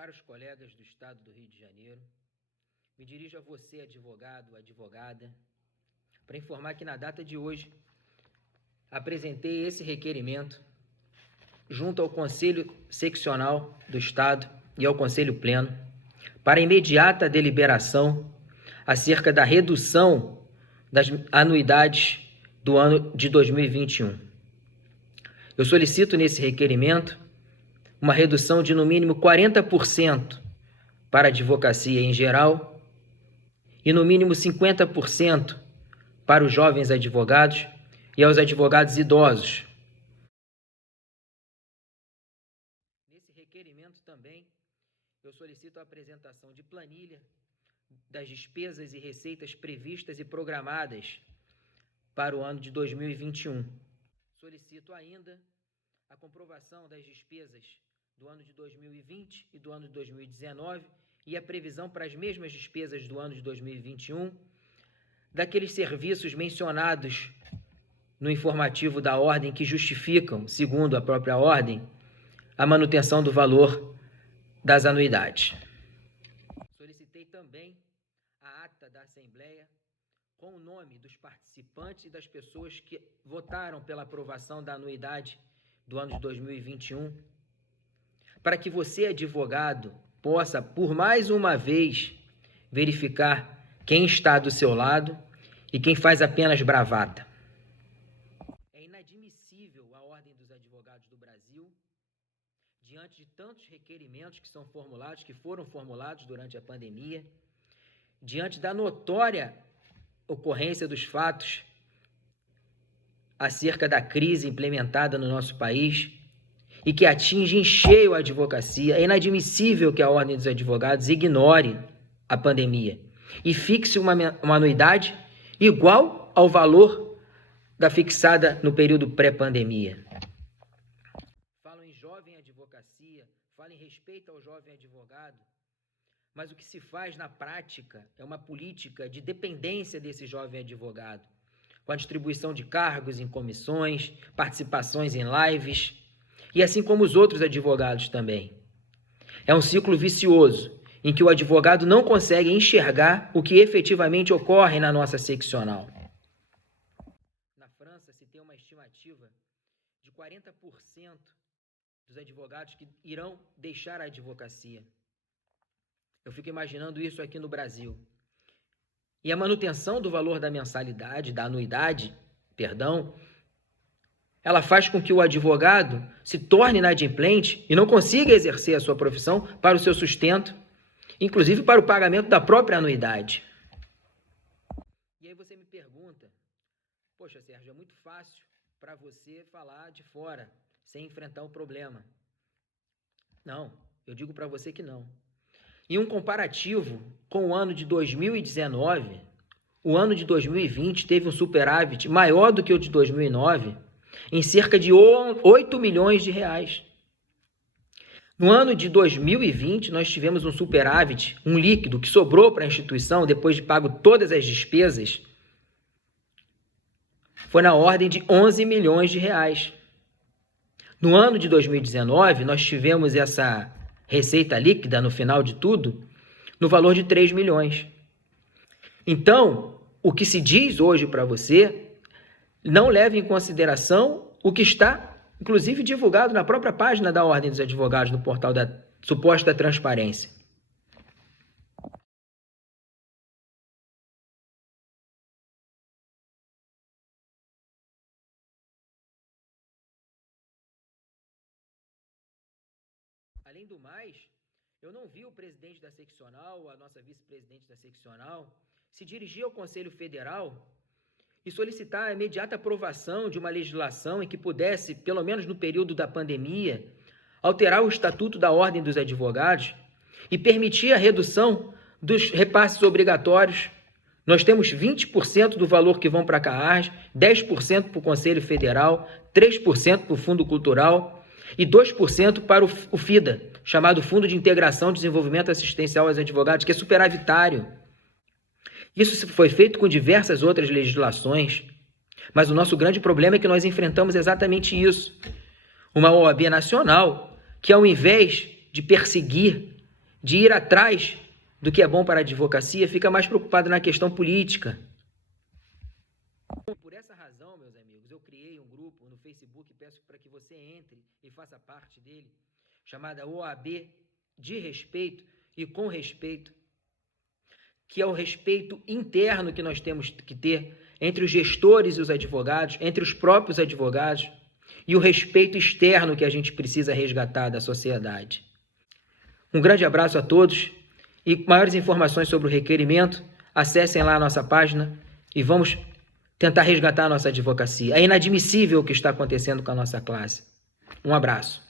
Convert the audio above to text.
Caros colegas do Estado do Rio de Janeiro, me dirijo a você, advogado, advogada, para informar que na data de hoje apresentei esse requerimento junto ao Conselho Seccional do Estado e ao Conselho Pleno para imediata deliberação acerca da redução das anuidades do ano de 2021. Eu solicito nesse requerimento uma redução de no mínimo 40% para a advocacia em geral e no mínimo 50% para os jovens advogados e aos advogados idosos. Nesse requerimento também, eu solicito a apresentação de planilha das despesas e receitas previstas e programadas para o ano de 2021. Solicito ainda a comprovação das despesas do ano de 2020 e do ano de 2019 e a previsão para as mesmas despesas do ano de 2021 daqueles serviços mencionados no informativo da ordem que justificam, segundo a própria ordem, a manutenção do valor das anuidades. Solicitei também a ata da Assembleia com o nome dos participantes e das pessoas que votaram pela aprovação da anuidade do ano de 2021, para que você, advogado, possa, por mais uma vez, verificar quem está do seu lado e quem faz apenas bravata. É inadmissível a Ordem dos Advogados do Brasil, diante de tantos requerimentos que foram formulados durante a pandemia, diante da notória ocorrência dos fatos acerca da crise implementada no nosso país e que atinge em cheio a advocacia, é inadmissível que a Ordem dos Advogados ignore a pandemia e fixe uma anuidade igual ao valor da fixada no período pré-pandemia. Falo em jovem advocacia, falo em respeito ao jovem advogado, mas o que se faz na prática é uma política de dependência desse jovem advogado, com a distribuição de cargos em comissões, participações em lives, e assim como os outros advogados também. É um ciclo vicioso, em que o advogado não consegue enxergar o que efetivamente ocorre na nossa seccional. Na França, se tem uma estimativa de 40% dos advogados que irão deixar a advocacia. Eu fico imaginando isso aqui no Brasil. E a manutenção do valor da mensalidade, da anuidade, ela faz com que o advogado se torne inadimplente e não consiga exercer a sua profissão para o seu sustento, inclusive para o pagamento da própria anuidade. E aí você me pergunta, poxa, Sérgio, é muito fácil para você falar de fora, sem enfrentar o problema. Não, eu digo para você que não. Em um comparativo com o ano de 2019, o ano de 2020 teve um superávit maior do que o de 2009, em cerca de 8 milhões de reais. No ano de 2020, nós tivemos um superávit, um líquido que sobrou para a instituição, depois de pago todas as despesas, foi na ordem de 11 milhões de reais. No ano de 2019, nós tivemos essa receita líquida, no final de tudo, no valor de 3 milhões. Então, o que se diz hoje para você não leva em consideração o que está, inclusive, divulgado na própria página da Ordem dos Advogados, no portal da suposta transparência. Além do mais, eu não vi o presidente da seccional, a nossa vice-presidente da seccional, se dirigir ao Conselho Federal e solicitar a imediata aprovação de uma legislação em que pudesse, pelo menos no período da pandemia, alterar o Estatuto da Ordem dos Advogados e permitir a redução dos repasses obrigatórios. Nós temos 20% do valor que vão para a CAARS, 10% para o Conselho Federal, 3% para o Fundo Cultural e 2% para o FIDA, chamado Fundo de Integração e Desenvolvimento Assistencial aos Advogados, que é superavitário. Isso foi feito com diversas outras legislações, mas o nosso grande problema é que nós enfrentamos exatamente isso. Uma OAB nacional que, ao invés de perseguir de ir atrás do que é bom para a advocacia, fica mais preocupado na questão política. Por essa razão, meus amigos, eu criei um grupo no Facebook, peço para que você entre e faça parte dele, chamada OAB de Respeito e com Respeito, que é o respeito interno que nós temos que ter entre os gestores e os advogados, entre os próprios advogados, e o respeito externo que a gente precisa resgatar da sociedade. Um grande abraço a todos e maiores informações sobre o requerimento, acessem lá a nossa página e vamos tentar resgatar a nossa advocacia. É inadmissível o que está acontecendo com a nossa classe. Um abraço.